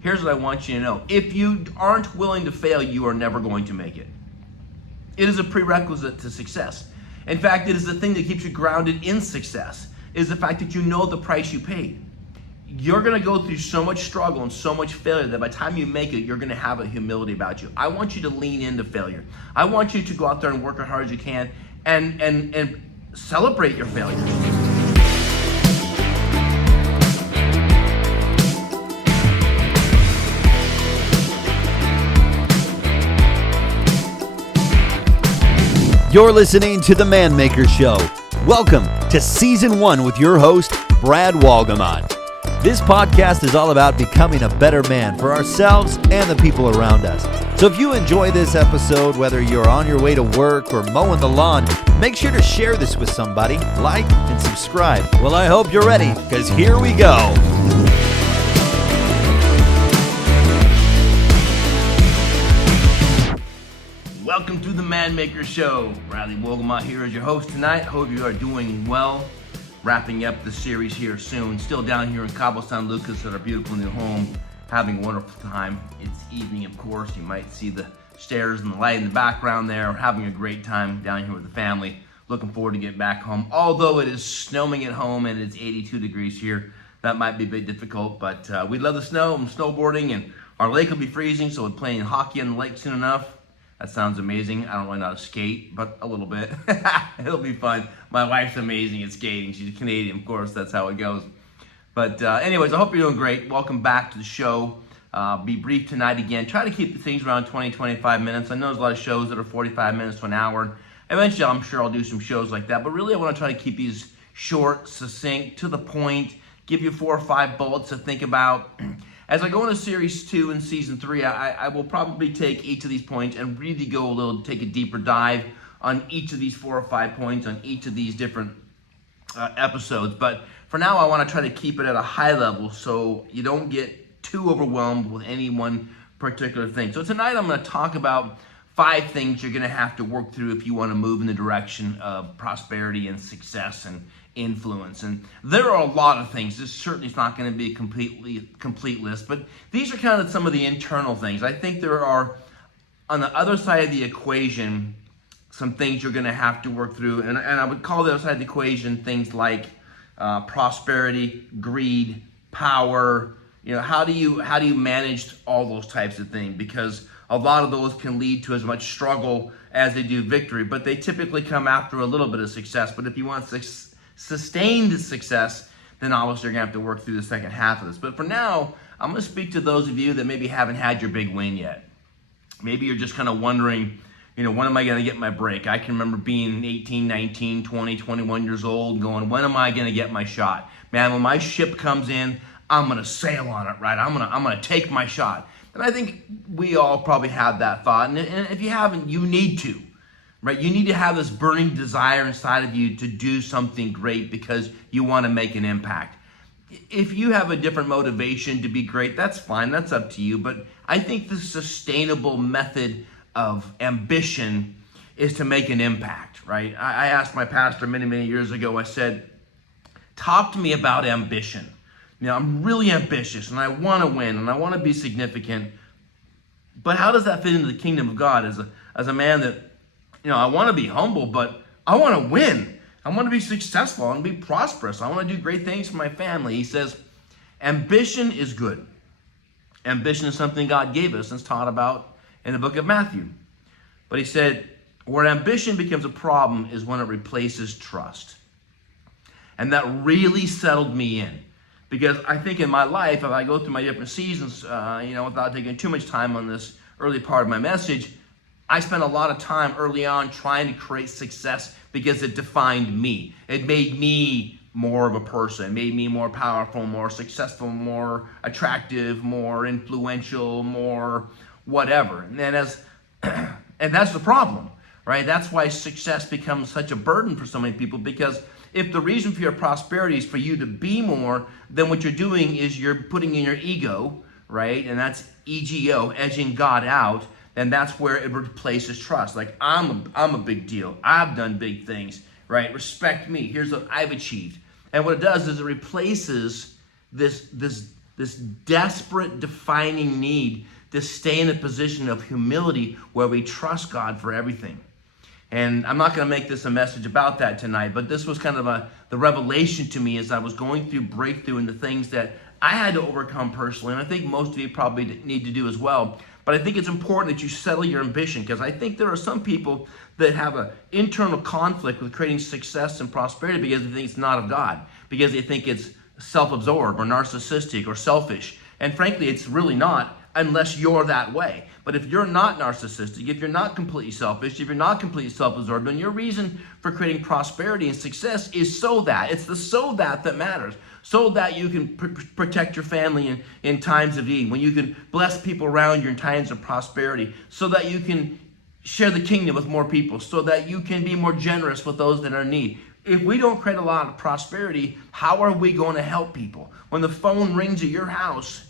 here's what I want you to know. If you aren't willing to fail, you are never going to make it. It is a prerequisite to success. In fact, it is the thing that keeps you grounded in success, is the fact that you know the price you paid. You're going to go through so much struggle and so much failure that by the time you make it, you're going to have a humility about you. I want you to lean into failure. I want you to go out there and work as hard as you can and celebrate your failures. You're listening to The Man Maker Show. Welcome to Season 1 with your host, Brad Walgamot. This podcast is all about becoming a better man for ourselves and the people around us. So if you enjoy this episode, whether you're on your way to work or mowing the lawn, make sure to share this with somebody, like, and subscribe. Well, I hope you're ready, because here we go. Welcome to the Man Maker Show. Bradley Wolgamott here as your host tonight. Hope you are doing well. Wrapping up the series here soon. Still down here in Cabo San Lucas at our beautiful new home. Having a wonderful time. It's evening, of course. You might see the stairs and the light in the background there. Having a great time down here with the family. Looking forward to getting back home. Although it is snowing at home and it's 82 degrees here, that might be a bit difficult. But we love the snow and snowboarding, and our lake will be freezing, so we're playing hockey on the lake soon enough. That sounds amazing. I don't really know how to skate, but a little bit. It'll be fun. My wife's amazing at skating. She's Canadian, of course. That's how it goes. But anyways, I hope you're doing great. Welcome back to the show. Be brief tonight again. Try to keep the things around 20, 25 minutes. I know there's a lot of shows that are 45 minutes to an hour. Eventually, I'm sure I'll do some shows like that. But really, I want to try to keep these short, succinct, to the point, give you 4 or 5 bullets to think about. As I go into Series 2 and Season 3, I will probably take each of these points and really take a deeper dive on each of these 4 or 5 points on each of these different episodes. But for now, I want to try to keep it at a high level so you don't get too overwhelmed with any one particular thing. So tonight, I'm going to talk about 5 things you're going to have to work through if you want to move in the direction of prosperity and success and influence. And there are a lot of things. This certainly is not going to be a complete list, but these are kind of some of the internal things. I think there are, on the other side of the equation, some things you're going to have to work through, and I would call the other side of the equation things like prosperity, greed, power. You know, how do you manage all those types of things? Because a lot of those can lead to as much struggle as they do victory, but they typically come after a little bit of success. But if you want sustained success, then obviously you're going to have to work through the second half of this. But for now, I'm going to speak to those of you that maybe haven't had your big win yet. Maybe you're just kind of wondering, when am I going to get my break? I can remember being 18, 19, 20, 21 years old and going, when am I going to get my shot? Man, when my ship comes in, I'm going to sail on it, right? I'm going to take my shot. And I think we all probably have that thought. And if you haven't, you need to. Right? You need to have this burning desire inside of you to do something great because you want to make an impact. If you have a different motivation to be great, that's fine. That's up to you. But I think the sustainable method of ambition is to make an impact, right? I asked my pastor many, many years ago, I said, talk to me about ambition. I'm really ambitious and I want to win and I want to be significant. But how does that fit into the kingdom of God as a man that, I want to be humble, but I want to win. I want to be successful. I want to be prosperous. I want to do great things for my family. He says, ambition is good. Ambition is something God gave us and is taught about in the book of Matthew. But he said, where ambition becomes a problem is when it replaces trust. And that really settled me in. Because I think in my life, if I go through my different seasons, without taking too much time on this early part of my message, I spent a lot of time early on trying to create success because it defined me. It made me more of a person. It made me more powerful, more successful, more attractive, more influential, more whatever. And and that's the problem, right? That's why success becomes such a burden for so many people, because if the reason for your prosperity is for you to be more, then what you're doing is you're putting in your ego, right? And that's ego, edging God out. And that's where it replaces trust. Like, I'm a big deal. I've done big things, right? Respect me. Here's what I've achieved. And what it does is it replaces this this desperate, defining need to stay in a position of humility where we trust God for everything. And I'm not going to make this a message about that tonight, but this was kind of the revelation to me as I was going through breakthrough into things that I had to overcome personally, and I think most of you probably need to do as well. But I think it's important that you settle your ambition, because I think there are some people that have an internal conflict with creating success and prosperity because they think it's not of God, because they think it's self-absorbed or narcissistic or selfish. And frankly, it's really not, unless you're that way. But if you're not narcissistic, if you're not completely selfish, if you're not completely self-absorbed, then your reason for creating prosperity and success is so that. It's the so that matters. So that you can protect your family in times of need, when you can bless people around you in times of prosperity, so that you can share the kingdom with more people, so that you can be more generous with those that are in need. If we don't create a lot of prosperity, how are we going to help people? When the phone rings at your house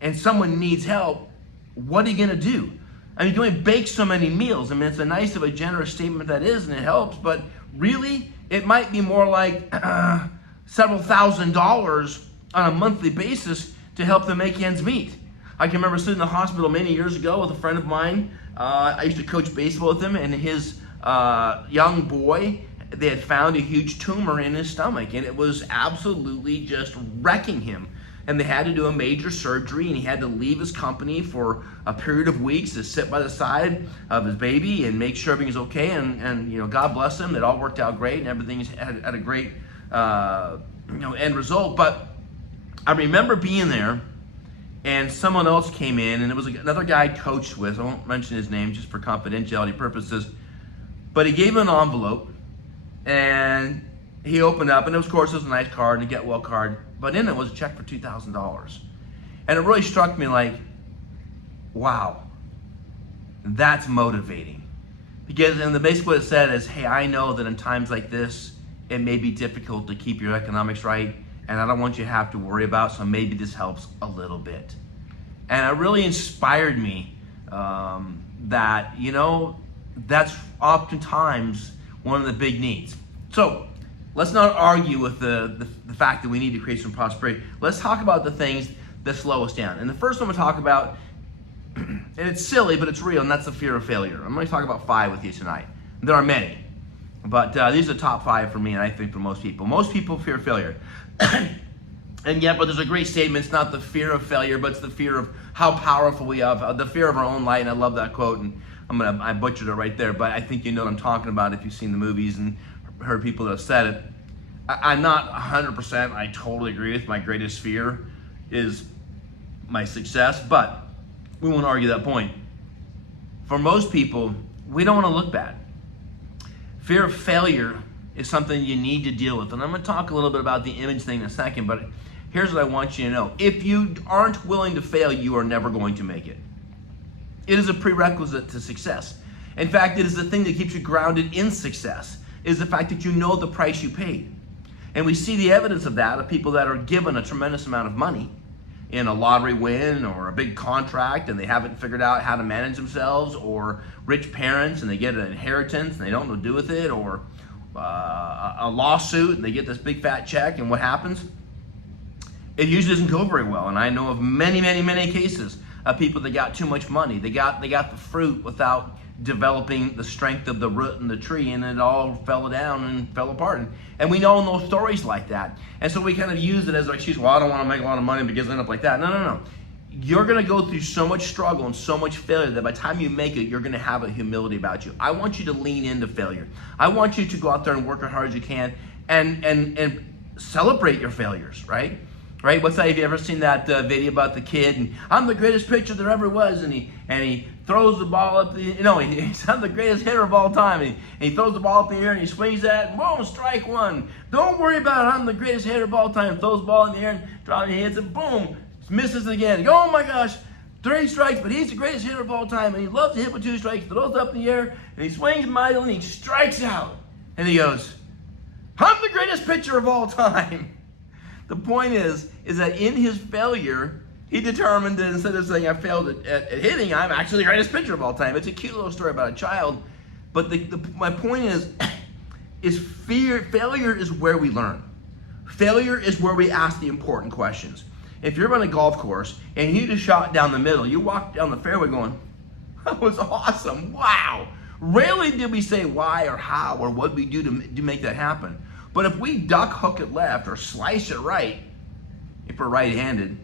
and someone needs help, what are you going to do? I mean, you can only bake so many meals. I mean, it's a nice of a generous statement that is, and it helps, but really, it might be more like several $1,000s on a monthly basis to help them make ends meet. I can remember sitting in the hospital many years ago with a friend of mine. I used to coach baseball with him, and his young boy, they had found a huge tumor in his stomach, and it was absolutely just wrecking him. And they had to do a major surgery, and he had to leave his company for a period of weeks to sit by the side of his baby and make sure everything's okay. And you know, God bless him. It all worked out great, and everything had a great end result. But I remember being there, and someone else came in, and it was another guy I coached with. I won't mention his name just for confidentiality purposes. But he gave him an envelope, and he opened up, and of course it was a nice card and a get well card, but in it was a check for $2,000. And it really struck me like, wow, that's motivating. Because basically what it said is, hey, I know that in times like this, it may be difficult to keep your economics right, and I don't want you to have to worry about, so maybe this helps a little bit. And it really inspired me that, you know, that's oftentimes one of the big needs. So let's not argue with the fact that we need to create some prosperity. Let's talk about the things that slow us down. And the first one we'll talk about, and it's silly, but it's real, and that's the fear of failure. I'm going to talk about 5 with you tonight. There are many, but these are the top 5 for me, and I think for most people. Most people fear failure. And yet, but there's a great statement. It's not the fear of failure, but it's the fear of how powerful we are, the fear of our own light. And I love that quote, and I butchered it right there, but I think you know what I'm talking about if you've seen the movies and heard people that have said it. I'm not 100%, I totally agree with my greatest fear is my success, but we won't argue that point. For most people, we don't want to look bad. Fear of failure is something you need to deal with. And I'm going to talk a little bit about the image thing in a second, but here's what I want you to know. If you aren't willing to fail, you are never going to make it. It is a prerequisite to success. In fact, it is the thing that keeps you grounded in success, is the fact that you know the price you paid. And we see the evidence of that, of people that are given a tremendous amount of money in a lottery win or a big contract, and they haven't figured out how to manage themselves, or rich parents and they get an inheritance and they don't know what to do with it, or a lawsuit and they get this big fat check, and what happens? It usually doesn't go very well. And I know of many, many, many cases of people that got too much money. They got the fruit without developing the strength of the root and the tree, and it all fell down and fell apart. And we all know stories like that. And so we kind of use it as an excuse, well, I don't want to make a lot of money because I end up like that. No. You're going to go through so much struggle and so much failure that by the time you make it, you're going to have a humility about you. I want you to lean into failure. I want you to go out there and work as hard as you can and celebrate your failures, right? Right? What's that? Have you ever seen that video about the kid? And I'm the greatest pitcher there ever was, and he throws the ball up he's the greatest hitter of all time. And he throws the ball up in the air and he swings that, and boom, strike one. Don't worry about it. I'm the greatest hitter of all time. Throws the ball in the air and hits it, boom, misses it again. Oh my gosh, 3 strikes, but he's the greatest hitter of all time, and he loves to hit with 2 strikes. Throws it up in the air and he swings mightily and he strikes out. And he goes, I'm the greatest pitcher of all time. The point is that in his failure, he determined that instead of saying I failed at hitting, I'm actually the greatest pitcher of all time. It's a cute little story about a child, but my point is failure is where we learn. Failure is where we ask the important questions. if you're on a golf course and you just shot down the middle, you walk down the fairway going, that was awesome, wow. Rarely did we say why or how or what we do to make that happen. But if we duck hook it left or slice it right, if we're right-handed,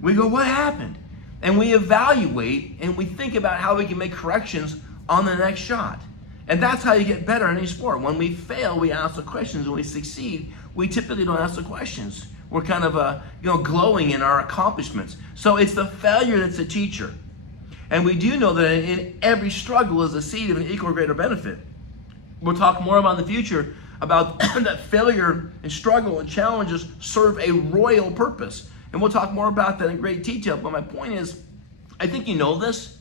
we go, what happened? And we evaluate and we think about how we can make corrections on the next shot. And that's how you get better in any sport. When we fail, we ask the questions. When we succeed, we typically don't ask the questions. We're kind of glowing in our accomplishments. So it's the failure that's the teacher. And we do know that in every struggle is a seed of an equal or greater benefit. We'll talk more about in the future about that failure and struggle and challenges serve a royal purpose. And we'll talk more about that in great detail. But my point is, I think you know this,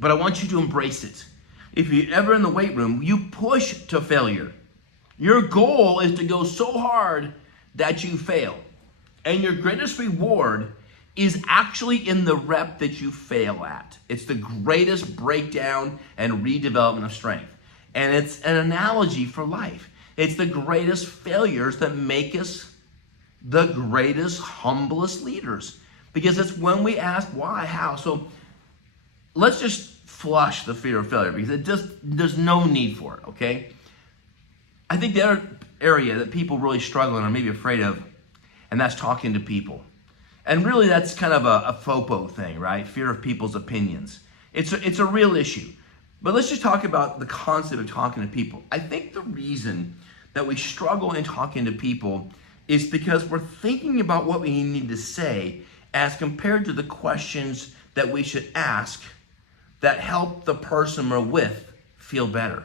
but I want you to embrace it. If you're ever in the weight room, you push to failure. Your goal is to go so hard that you fail. And your greatest reward is actually in the rep that you fail at. It's the greatest breakdown and redevelopment of strength. And it's an analogy for life. It's the greatest failures that make us the greatest, humblest leaders. Because it's when we ask why, how. So let's just flush the fear of failure because there's no need for it, okay? I think the other area that people really struggle and are maybe afraid of, and that's talking to people. And really that's kind of a FOPO thing, right? Fear of people's opinions. It's a real issue. But let's just talk about the concept of talking to people. I think the reason that we struggle in talking to people is because we're thinking about what we need to say as compared to the questions that we should ask that help the person we're with feel better.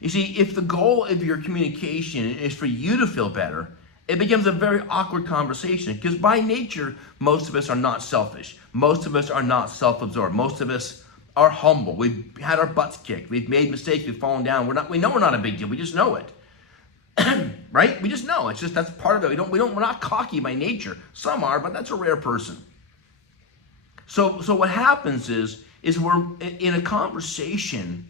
You see, if the goal of your communication is for you to feel better, it becomes a very awkward conversation because by nature, most of us are not selfish. Most of us are not self-absorbed. Most of us are humble. We've had our butts kicked. We've made mistakes. We've fallen down. We know we're not a big deal. We just know it. Right? We just know. It's just that's part of it. We're not cocky by nature. Some are, but that's a rare person. So what happens is we're in a conversation.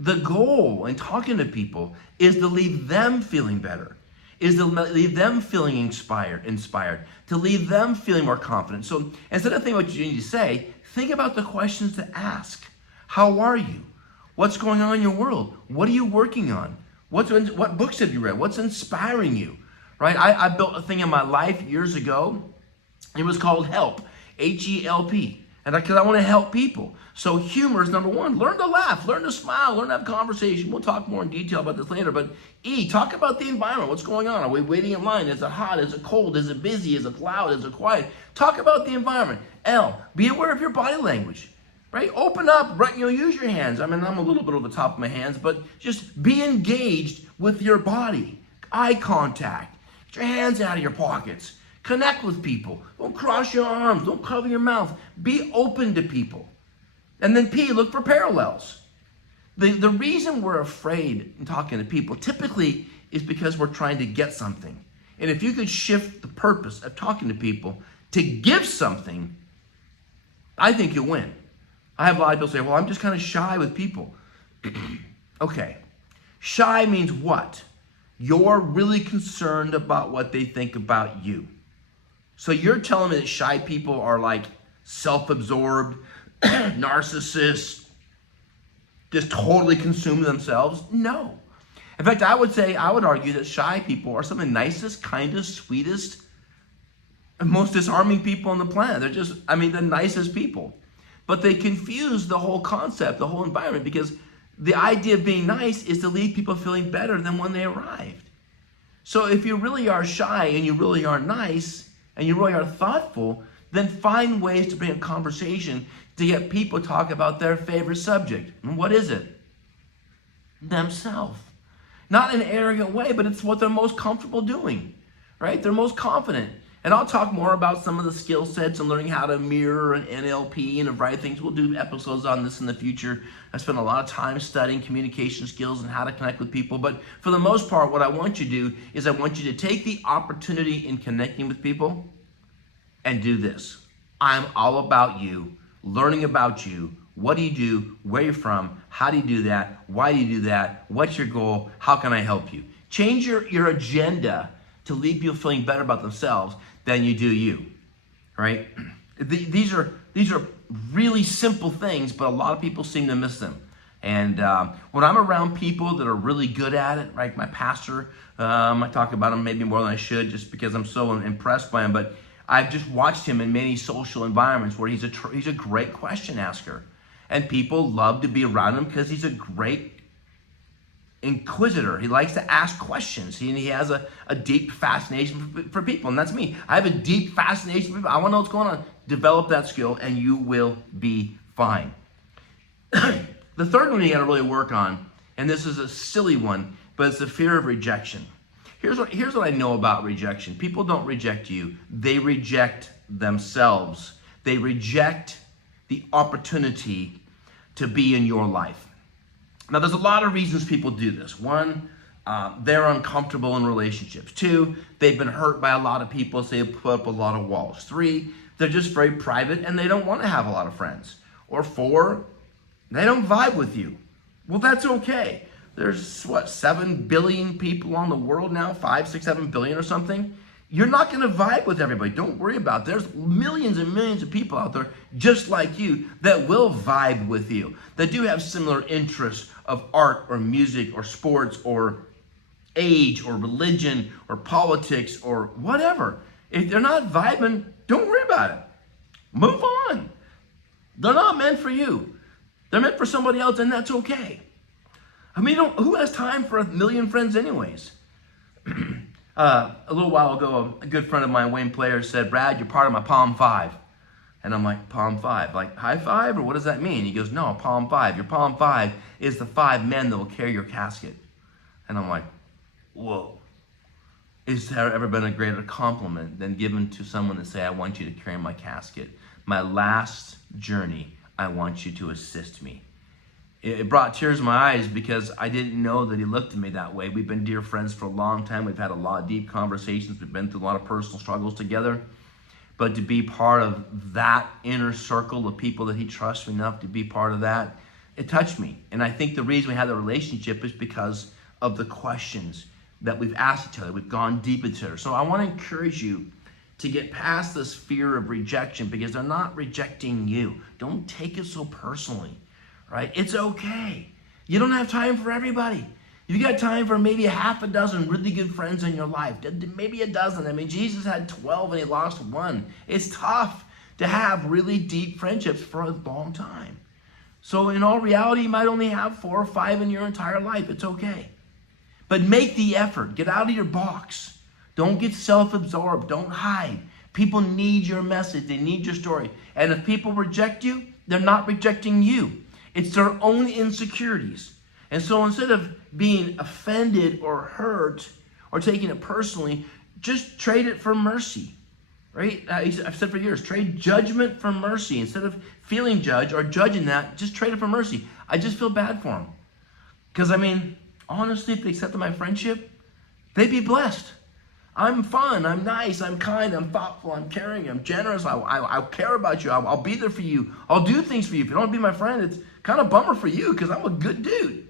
The goal in talking to people is to leave them feeling better, is to leave them feeling inspired, to leave them feeling more confident. So instead of thinking what you need to say, think about the questions to ask. How are you? What's going on in your world? What are you working on? What books have you read? What's inspiring you? Right? I built a thing in my life years ago. It was called HELP, H-E-L-P. And because I want to help people. So humor is number one. Learn to laugh, learn to smile, learn to have conversation. We'll talk more in detail about this later. But E, talk about the environment. What's going on? Are we waiting in line? Is it hot? Is it cold? Is it busy? Is it loud? Is it quiet? Talk about the environment. L, be aware of your body language. Right? Open up, right? Use your hands. I mean, I'm a little bit over the top of my hands, but just be engaged with your body. Eye contact. Get your hands out of your pockets. Connect with people. Don't cross your arms. Don't cover your mouth. Be open to people. And then P, look for parallels. The reason we're afraid in talking to people typically is because we're trying to get something. And if you could shift the purpose of talking to people to give something, I think you'll win. I have a lot of people say, well, I'm just kind of shy with people. Okay. Shy means what? You're really concerned about what they think about you. So you're telling me that shy people are like self-absorbed, narcissists, just totally consume themselves? No. In fact, I would argue that shy people are some of the nicest, kindest, sweetest, and most disarming people on the planet. They're just, the nicest people. But they confuse the whole concept, the whole environment, because the idea of being nice is to leave people feeling better than when they arrived. So if you really are shy and you really are nice and you really are thoughtful, then find ways to bring a conversation to get people to talk about their favorite subject. And what is it? Themselves. Not in an arrogant way, but it's what they're most comfortable doing, right? They're most confident. And I'll talk more about some of the skill sets and learning how to mirror and NLP and a variety of things. We'll do episodes on this in the future. I spent a lot of time studying communication skills and how to connect with people. But for the most part, what I want you to do is I want you to take the opportunity in connecting with people and do this. I'm all about you, learning about you. What do you do? Where you're from? How do you do that? Why do you do that? What's your goal? How can I help you? Change your agenda to leave people feeling better about themselves. than you do you, right? These are really simple things, but a lot of people seem to miss them. And when I'm around people that are really good at it, like my pastor, I talk about him maybe more than I should just because I'm so impressed by him, but I've just watched him in many social environments where he's a great question asker. And people love to be around him because he's a great inquisitor. He likes to ask questions. He has a deep fascination for people, and that's me. I have a deep fascination for people. I want to know what's going on. Develop that skill, and you will be fine. The third one you got to really work on, and this is a silly one, but it's the fear of rejection. Here's what I know about rejection. People don't reject you. They reject themselves. They reject the opportunity to be in your life. Now, there's a lot of reasons people do this. One, they're uncomfortable in relationships. Two, they've been hurt by a lot of people, so they put up a lot of walls. Three, they're just very private and they don't want to have a lot of friends. Or four, they don't vibe with you. Well, that's okay. There's 7 billion people on the world now, 5, 6, 7 billion or something. You're not going to vibe with everybody. Don't worry about it. There's millions and millions of people out there just like you that will vibe with you, that do have similar interests of art or music or sports or age or religion or politics or whatever. If they're not vibing, don't worry about it. Move on. They're not meant for you. They're meant for somebody else, and that's okay. I mean, who has time for 1 million friends anyways? A little while ago, a good friend of mine, Wayne Player, said, "Brad, you're part of my Palm 5. And I'm like, Palm 5? Like high five, or what does that mean? He goes, no, Palm 5. Your Palm 5 is the 5 men that will carry your casket. And I'm like, whoa. Is there ever been a greater compliment than given to someone to say, I want you to carry my casket? My last journey, I want you to assist me. It brought tears to my eyes because I didn't know that he looked at me that way. We've been dear friends for a long time. We've had a lot of deep conversations. We've been through a lot of personal struggles together. But to be part of that inner circle of people that he trusts enough to be part of that, it touched me. And I think the reason we had the relationship is because of the questions that we've asked each other. We've gone deep into each other. So I want to encourage you to get past this fear of rejection because they're not rejecting you. Don't take it so personally. Right? It's okay. You don't have time for everybody. You got time for maybe 6 really good friends in your life. Maybe a dozen. I mean, Jesus had 12 and he lost 1. It's tough to have really deep friendships for a long time. So in all reality, you might only have 4 or 5 in your entire life. It's okay. But make the effort. Get out of your box. Don't get self-absorbed. Don't hide. People need your message. They need your story. And if people reject you, they're not rejecting you. It's their own insecurities. And so instead of being offended or hurt or taking it personally, just trade it for mercy, right? I've said for years, trade judgment for mercy. Instead of feeling judged or judging that, just trade it for mercy. I just feel bad for them. Because, I mean, honestly, if they accepted my friendship, they'd be blessed. I'm fun, I'm nice, I'm kind, I'm thoughtful, I'm caring, I'm generous, I'll care about you, I'll be there for you, I'll do things for you. If you don't want to be my friend, it's kind of a bummer for you because I'm a good dude.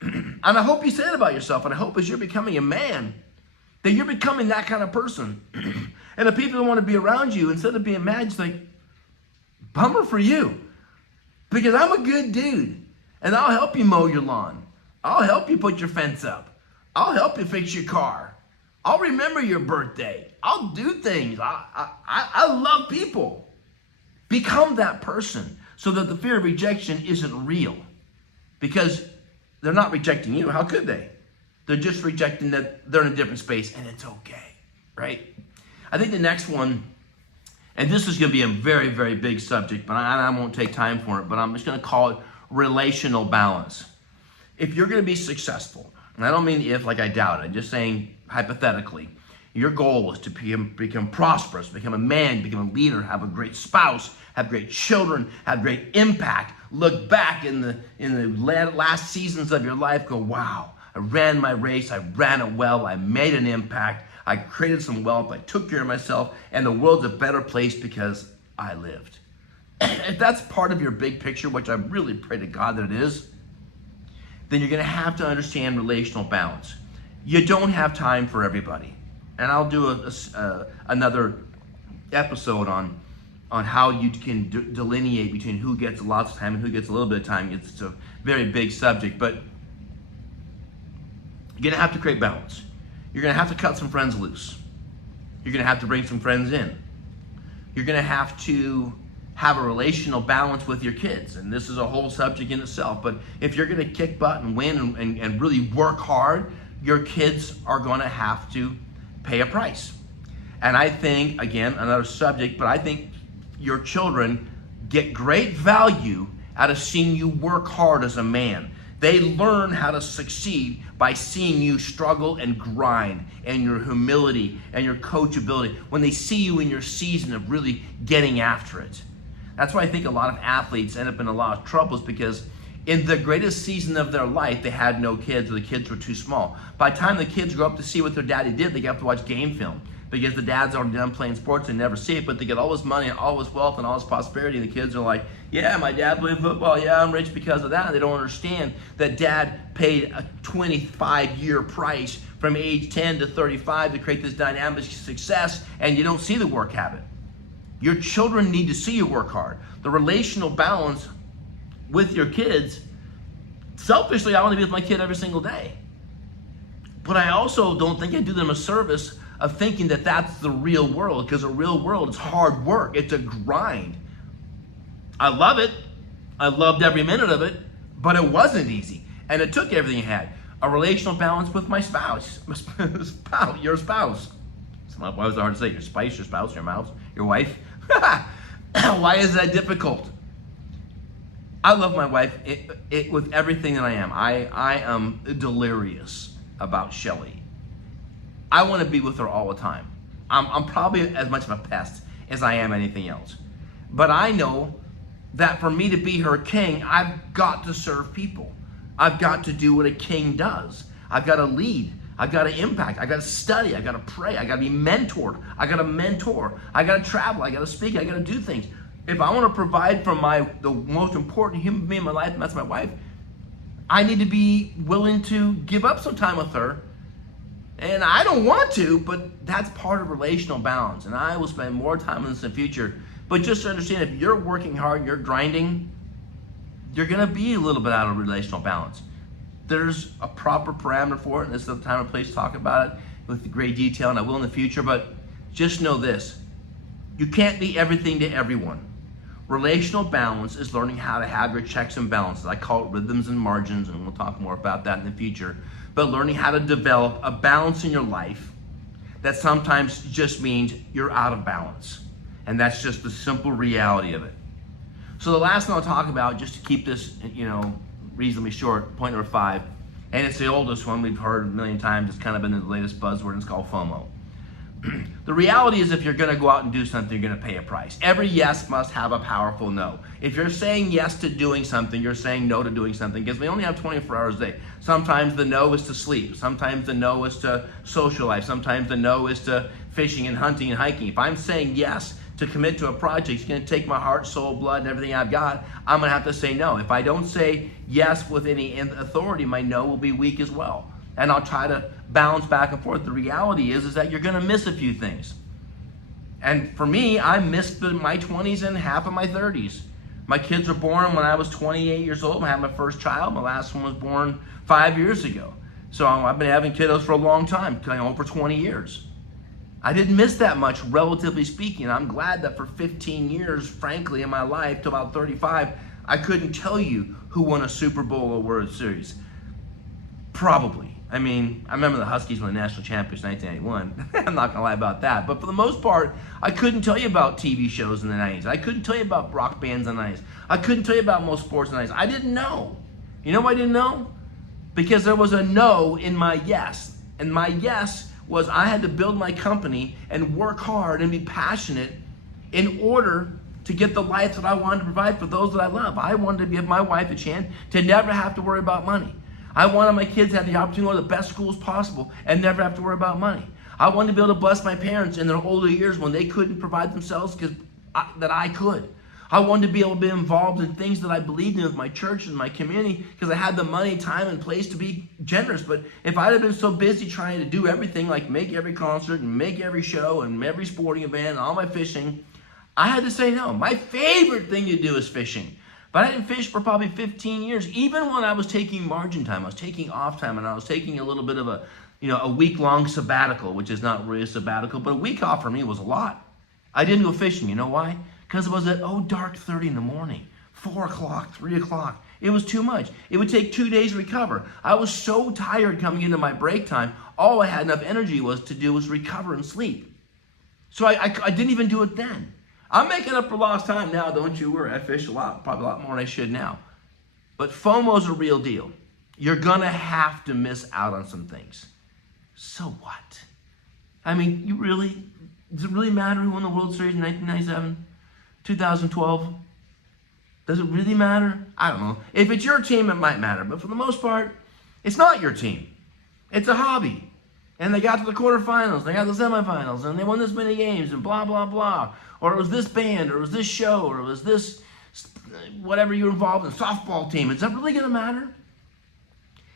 And I hope you say it about yourself, and I hope as you're becoming a man, that you're becoming that kind of person. And the people that want to be around you, instead of being mad, it's like, bummer for you. Because I'm a good dude, and I'll help you mow your lawn. I'll help you put your fence up. I'll help you fix your car. I'll remember your birthday. I'll do things. I love people. Become that person so that the fear of rejection isn't real. Because they're not rejecting you. How could they? They're just rejecting that they're in a different space, and it's okay, right? I think the next one, and this is going to be a very, very big subject, but I won't take time for it, but I'm just going to call it relational balance. If you're going to be successful, and I don't mean if like I doubt it, I'm just saying hypothetically, your goal is to become prosperous, become a man, become a leader, have a great spouse, have great children, have great impact. Look back in the last seasons of your life, go, wow, I ran my race, I ran it well, I made an impact, I created some wealth, I took care of myself, and the world's a better place because I lived. If that's part of your big picture, which I really pray to God that it is, then you're going to have to understand relational balance. You don't have time for everybody. And I'll do another episode on how you can delineate between who gets lots of time and who gets a little bit of time. It's a very big subject, but you're gonna have to create balance. You're gonna have to cut some friends loose. You're gonna have to bring some friends in. You're gonna have to have a relational balance with your kids, and this is a whole subject in itself, but if you're gonna kick butt and win and really work hard, your kids are gonna have to pay a price. And I think, again, another subject, but I think your children get great value out of seeing you work hard as a man. They learn how to succeed by seeing you struggle and grind, and your humility and your coachability when they see you in your season of really getting after it. That's why I think a lot of athletes end up in a lot of troubles, because in the greatest season of their life, they had no kids, or the kids were too small. By the time the kids grow up to see what their daddy did, they have to watch game film, because the dad's already done playing sports and never see it, but they get all this money and all this wealth and all this prosperity, and the kids are like, yeah, my dad played football, yeah, I'm rich because of that. And they don't understand that dad paid a 25-year price from age 10 to 35 to create this dynamic success, and you don't see the work habit. Your children need to see you work hard. The relational balance with your kids, selfishly, I want to be with my kid every single day. But I also don't think I do them a service of thinking that that's the real world, because the real world is hard work. It's a grind. I love it. I loved every minute of it, but it wasn't easy. And it took everything I had. A relational balance with my spouse. Your spouse. Why was it hard to say? Your spice, your spouse, your mouse, your wife. Why is that difficult? I love my wife with everything that I am. I am delirious about Shelly. I want to be with her all the time. I'm probably as much of a pest as I am anything else. But I know that for me to be her king, I've got to serve people. I've got to do what a king does. I've got to lead. I've got to impact. I've got to study. I've got to pray. I've got to be mentored. I've got to mentor. I've got to travel. I've got to speak. I've got to do things. If I want to provide for the most important human being in my life, and that's my wife, I need to be willing to give up some time with her. And I don't want to, but that's part of relational balance. And I will spend more time on this in the future. But just to understand, if you're working hard, you're grinding, you're going to be a little bit out of relational balance. There's a proper parameter for it, and this is the time and place to talk about it with great detail, and I will in the future. But just know this: you can't be everything to everyone. Relational balance is learning how to have your checks and balances. I call it rhythms and margins, and we'll talk more about that in the future. But learning how to develop a balance in your life that sometimes just means you're out of balance. And that's just the simple reality of it. So the last thing I'll talk about, just to keep this, reasonably short, point number 5, and it's the oldest one we've heard a million times. It's kind of been the latest buzzword, and it's called FOMO. The reality is, if you're going to go out and do something, you're going to pay a price. Every yes must have a powerful no. If you're saying yes to doing something, you're saying no to doing something, because we only have 24 hours a day. Sometimes the no is to sleep. Sometimes the no is to social life. Sometimes the no is to fishing and hunting and hiking. If I'm saying yes to commit to a project, it's going to take my heart, soul, blood, and everything I've got, I'm going to have to say no. If I don't say yes with any authority, my no will be weak as well. And I'll try to balance back and forth. The reality is that you're going to miss a few things. And for me, I missed my 20s and half of my 30s. My kids were born when I was 28 years old. I had my first child. My last one was born 5 years ago. So I've been having kiddos for a long time, for 20 years. I didn't miss that much, relatively speaking. I'm glad that for 15 years, frankly, in my life, to about 35, I couldn't tell you who won a Super Bowl or World Series. Probably. I remember the Huskies won the national championships in 1981. I'm not going to lie about that. But for the most part, I couldn't tell you about TV shows in the 90s. I couldn't tell you about rock bands in the 90s. I couldn't tell you about most sports in the 90s. I didn't know. You know why I didn't know? Because there was a no in my yes. And my yes was I had to build my company and work hard and be passionate in order to get the life that I wanted to provide for those that I love. I wanted to give my wife a chance to never have to worry about money. I wanted my kids to have the opportunity to go to the best schools possible and never have to worry about money. I wanted to be able to bless my parents in their older years when they couldn't provide themselves that I could. I wanted to be able to be involved in things that I believed in with my church and my community because I had the money, time, and place to be generous. But if I'd have been so busy trying to do everything, like make every concert and make every show and every sporting event and all my fishing, I had to say no. My favorite thing to do is fishing. But I didn't fish for probably 15 years. Even when I was taking margin time, I was taking off time, and I was taking a little bit of a week-long sabbatical, which is not really a sabbatical, but a week off for me was a lot. I didn't go fishing. You know why? Because it was at dark 30 in the morning, 4 o'clock, 3 o'clock. It was too much. It would take 2 days to recover. I was so tired coming into my break time. All I had enough energy to do was recover and sleep. So I didn't even do it then. I'm making up for lost time now, don't you worry. I fish a lot, probably a lot more than I should now. But FOMO's a real deal. You're going to have to miss out on some things. So what? I mean, does it really matter who won the World Series in 1997, 2012? Does it really matter? I don't know. If it's your team, it might matter. But for the most part, it's not your team. It's a hobby. And they got to the quarterfinals, they got to the semifinals, and they won this many games, and blah, blah, blah. Or it was this band, or it was this show, or it was this, whatever you were involved in, softball team. Is that really going to matter?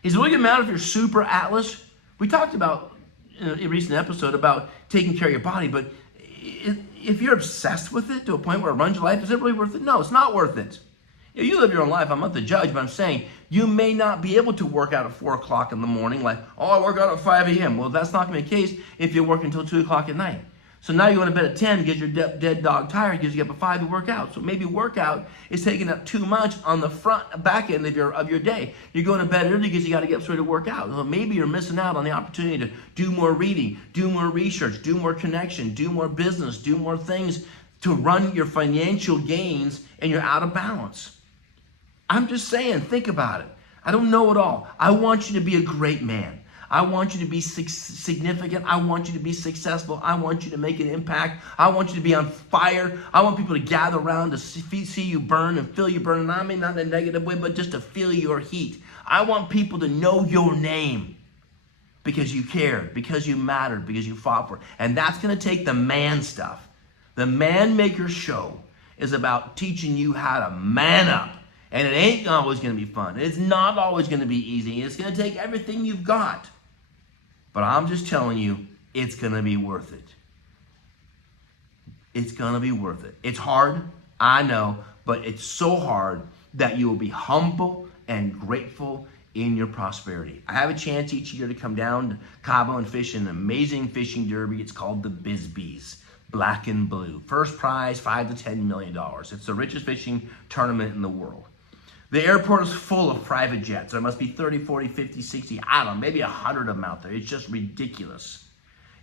Is it really going to matter if you're super Atlas? We talked about in a recent episode about taking care of your body, but if you're obsessed with it to a point where it runs your life, is it really worth it? No, it's not worth it. You live your own life. I'm not the judge, but I'm saying you may not be able to work out at 4 o'clock in the morning like, I work out at 5 a.m. Well, that's not going to be the case if you work until 2 o'clock at night. So now you go to bed at 10 because you're dead dog tired because you get up at 5 to work out. So maybe workout is taking up too much on the back end of your day. You're going to bed early because you got to get up to work out. So maybe you're missing out on the opportunity to do more reading, do more research, do more connection, do more business, do more things to run your financial gains, and you're out of balance. I'm just saying, think about it. I don't know it all. I want you to be a great man. I want you to be significant. I want you to be successful. I want you to make an impact. I want you to be on fire. I want people to gather around to see you burn and feel you burn. And I mean, not in a negative way, but just to feel your heat. I want people to know your name because you cared, because you mattered, because you fought for it. And that's going to take the man stuff. The Man Maker Show is about teaching you how to man up. And it ain't always going to be fun. It's not always going to be easy. It's going to take everything you've got. But I'm just telling you, it's going to be worth it. It's going to be worth it. It's hard, I know, but it's so hard that you will be humble and grateful in your prosperity. I have a chance each year to come down to Cabo and fish in an amazing fishing derby. It's called the Bisbees, black and blue. First prize, $5 to $10 million. It's the richest fishing tournament in the world. The airport is full of private jets. There must be 30, 40, 50, 60, I don't know, maybe 100 of them out there. It's just ridiculous.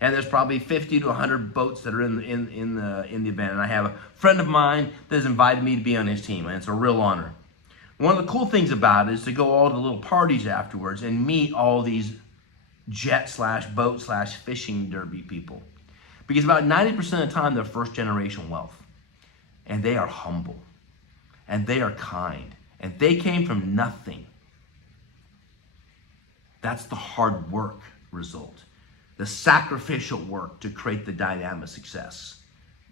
And there's probably 50 to 100 boats that are in the event. And I have a friend of mine that has invited me to be on his team, and it's a real honor. One of the cool things about it is to go all to the little parties afterwards and meet all these jet/boat/fishing derby people. Because about 90% of the time, they're first generation wealth. And they are humble. And they are kind. And they came from nothing. That's the hard work result. The sacrificial work to create the dynamic success.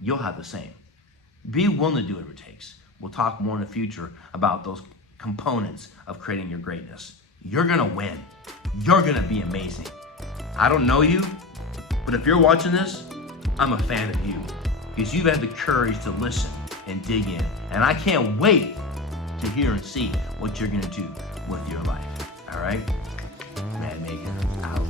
You'll have the same. Be willing to do whatever it takes. We'll talk more in the future about those components of creating your greatness. You're going to win. You're going to be amazing. I don't know you, but if you're watching this, I'm a fan of you because you've had the courage to listen and dig in. And I can't wait to hear and see what you're going to do with your life. All right? Man Maker out.